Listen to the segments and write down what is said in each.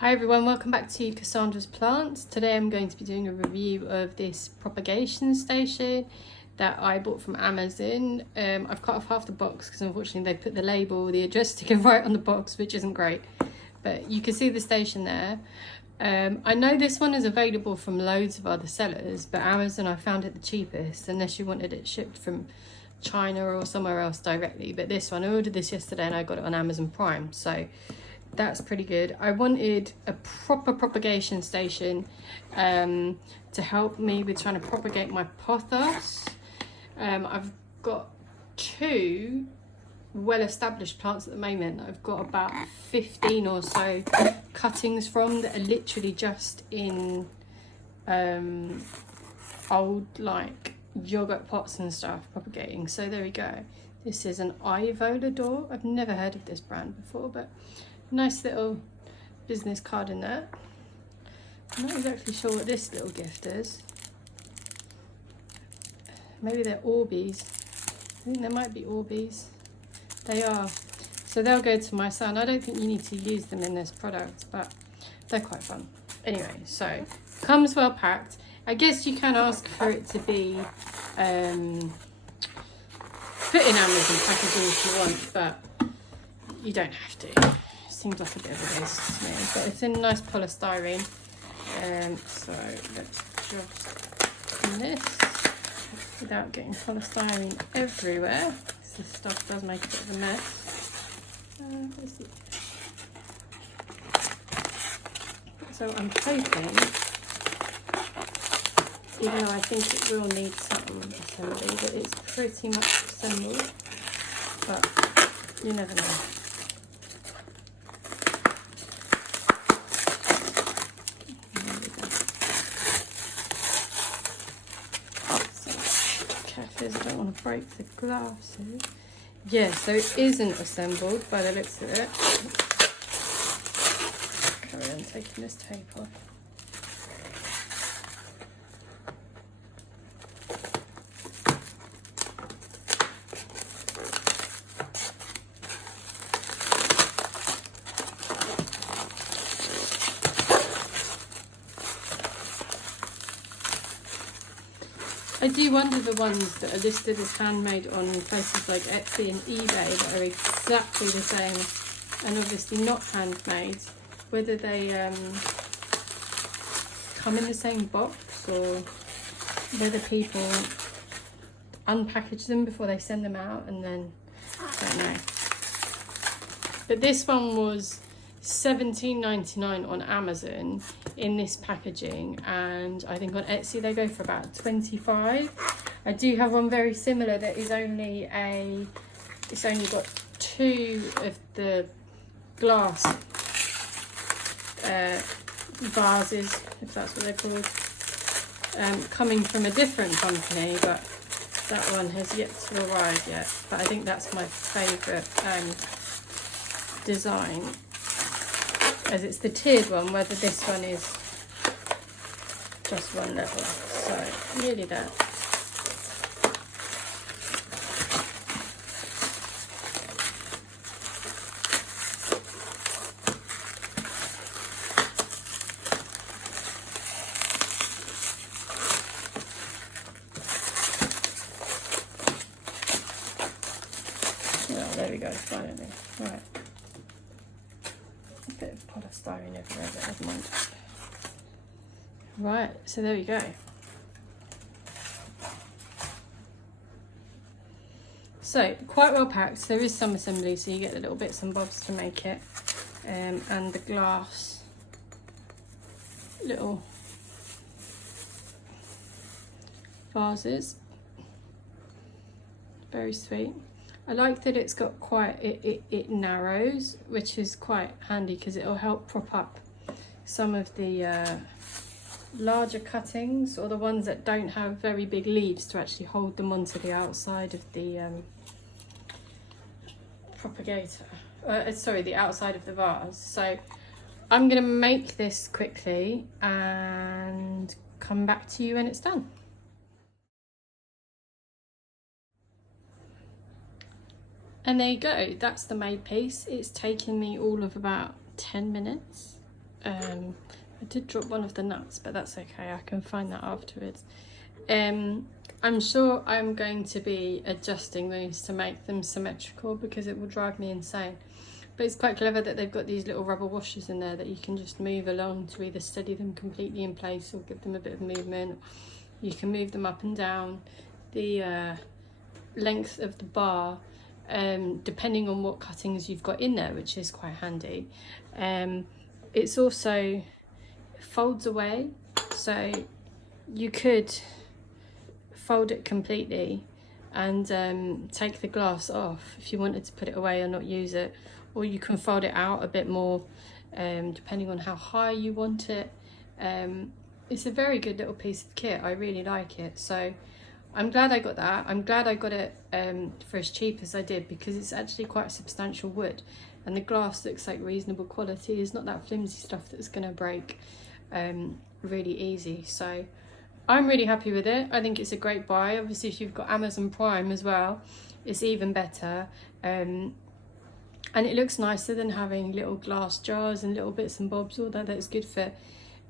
Hi everyone, welcome back to Cassandra's Plants. Today I'm going to be doing a review of this propagation station that I bought from Amazon. I've cut off half the box because unfortunately they put the label, the address sticker right on the box, which isn't great. But you can see the station there. I know this one is available from loads of other sellers, but Amazon I found it the cheapest unless you wanted it shipped from China or somewhere else directly. But this one, I ordered this yesterday and I got it on Amazon Prime, so that's pretty good. I wanted a proper propagation station to help me with trying to propagate my pothos. I've got two well-established plants at the moment. I've got about 15 or so cuttings from that are literally just in old like yogurt pots and stuff propagating. So there we go. This is an Ivolador. I've never heard of this brand before, but nice little business card in there. I'm not exactly sure what this little gift is. Maybe they're Orbeez. I think they might be Orbeez. They are. So they'll go to my son. I don't think you need to use them in this product, but they're quite fun. Anyway, so comes well packed. I guess you can ask for it to be put in Amazon packaging if you want, but you don't have to. Seems like a bit of a waste to me, but it's in nice polystyrene. So let's just clean this without getting polystyrene everywhere. This stuff does make a bit of a mess. So I'm hoping, even though I think it will need some assembly, that it's pretty much assembled, but you never know. I don't want to break the glasses. Yeah, so it isn't assembled by the looks of it. Carry on taking this tape off. I do wonder the ones that are listed as handmade on places like Etsy and eBay that are exactly the same and obviously not handmade, whether they come in the same box or whether people unpackage them before they send them out, and then I don't know. But this one was $17.99 on Amazon in this packaging, and I think on Etsy they go for about $25. I do have one very similar that is it's only got two of the glass vases, if that's what they're called, coming from a different company, but that one has yet to arrive yet. But I think that's my favourite design, as it's the tiered one, whether this one is just one level. So nearly there. Well, there we go, finally. Right. A bit of polystyrene everywhere, but never mind. Right, so there we go. So quite well packed. There is some assembly, so you get the little bits and bobs to make it, and the glass little vases. Very sweet. I like that it's got quite, it narrows, which is quite handy because it'll help prop up some of the larger cuttings, or the ones that don't have very big leaves, to actually hold them onto the outside of the propagator. Sorry, the outside of the vase. So I'm going to make this quickly and come back to you when it's done. And there you go, that's the made piece. It's taken me all of about 10 minutes. I did drop one of the nuts, but that's okay, I can find that afterwards. I'm sure I'm going to be adjusting these to make them symmetrical because it will drive me insane. But it's quite clever that they've got these little rubber washers in there that you can just move along to either steady them completely in place or give them a bit of movement. You can move them up and down the length of the bar, depending on what cuttings you've got in there, which is quite handy. It's also folds away, so you could fold it completely and take the glass off if you wanted to put it away or not use it, or you can fold it out a bit more depending on how high you want it. It's a very good little piece of kit, I really like it, so I'm glad I got that. I'm glad I got it for as cheap as I did, because it's actually quite substantial wood and the glass looks like reasonable quality. It's not that flimsy stuff that's going to break really easy, so I'm really happy with it. I think it's a great buy. Obviously if you've got Amazon Prime as well, it's even better, and it looks nicer than having little glass jars and little bits and bobs, although that's good for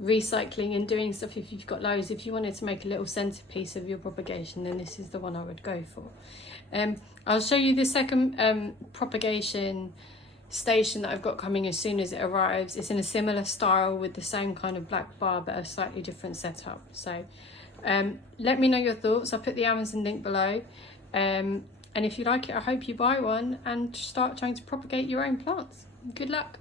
recycling and doing stuff if you've got loads. If you wanted to make a little centerpiece of your propagation, then this is the one I would go for. I'll show you the second propagation station that I've got coming as soon as it arrives. It's in a similar style with the same kind of black bar but a slightly different setup, so let me know your thoughts. I'll put the Amazon link below, and if you like it, I hope you buy one and start trying to propagate your own plants. Good luck.